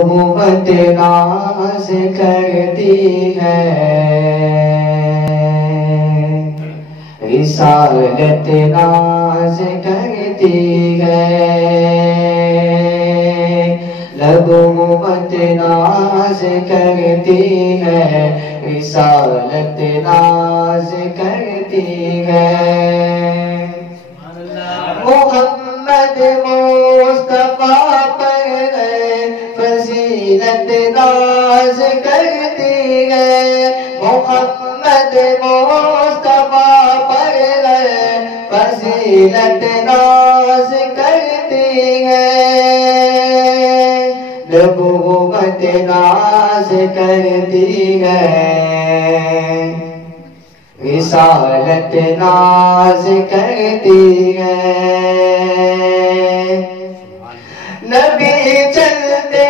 نبوت ناز کرتی ہے، رسالت ناز کرتی ہے، نبوت ناز کرتی ہے، رسالت ناز کرتی ہے۔ محمد مصطفیٰ پر فضیلت ناز کرتی ہے، محمد مصطفیٰ پر فضیلت ناز کرتی ہے، نبوت ناز کرتی ہے، رسالت ناز کرتی ہے۔ نبی چلتے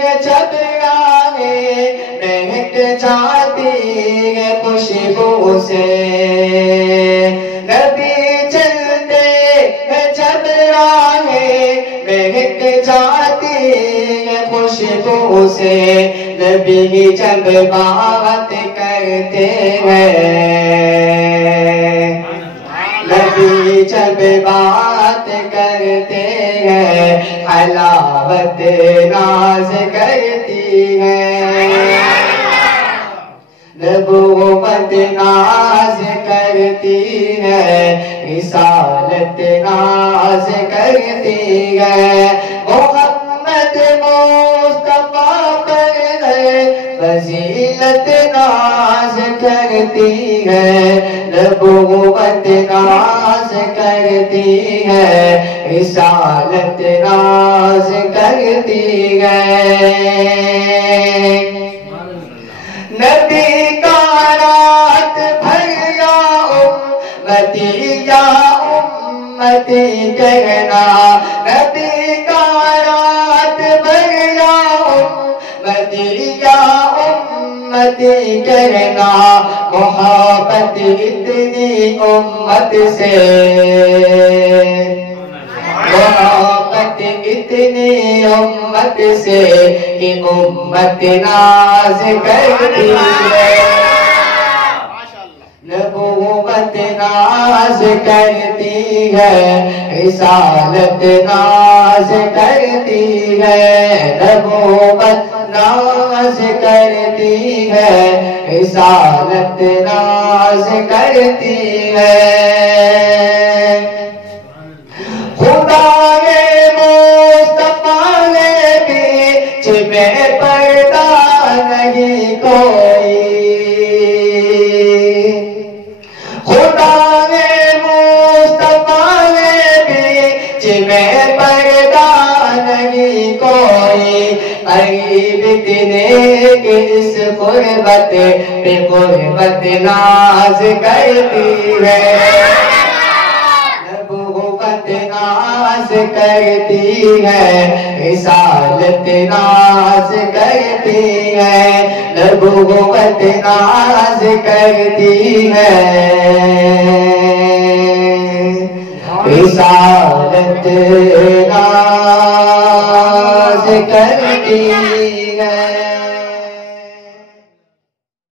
ہیں جب راہیں مہک جاتی ہے خوشبو سے، نبی چلتے ہیں جب راہیں مہک جاتی ہے خوشبو سے، نبی جب بات کرتے ہیں، نبی جب بات کرتے ہیں، حلاوت ناز کرتی ہے، نبوت ناز کرتی ہے، رسالت ناز کرتی ہے۔ محمد مصطفیٰ پر فضیلت ناز کرتی ہے، نبوت ناز کرتی ہے، رسالت ناز کرتی ہے۔ نبی کا رات بھر یا امتی کہنا، نبی کا رات بھر یا امتی کہنا، محبت اتنی امت سے، محبت اتنی امت سے کہ امت ناز کرتی ہے، نبوت ناز کرتی ہے، رسالت ناز کرتی ہے، نبوت ناز کرتی ہے، رسالت ناز کرتی ہے۔ خدا نے مصطفیٰ نے بیچ میں پردہ نہیں کوئی، خدا نے مصطفیٰ نے بیچ میں پردہ نہیں کوئی، قریب اتنے کہ اس قربت پہ قربت ناز کرتی ہے، نبوت ناز کرتی ہے، رسالت ناز کرتی ہے، نبوت ناز کرتی ہے، رسالت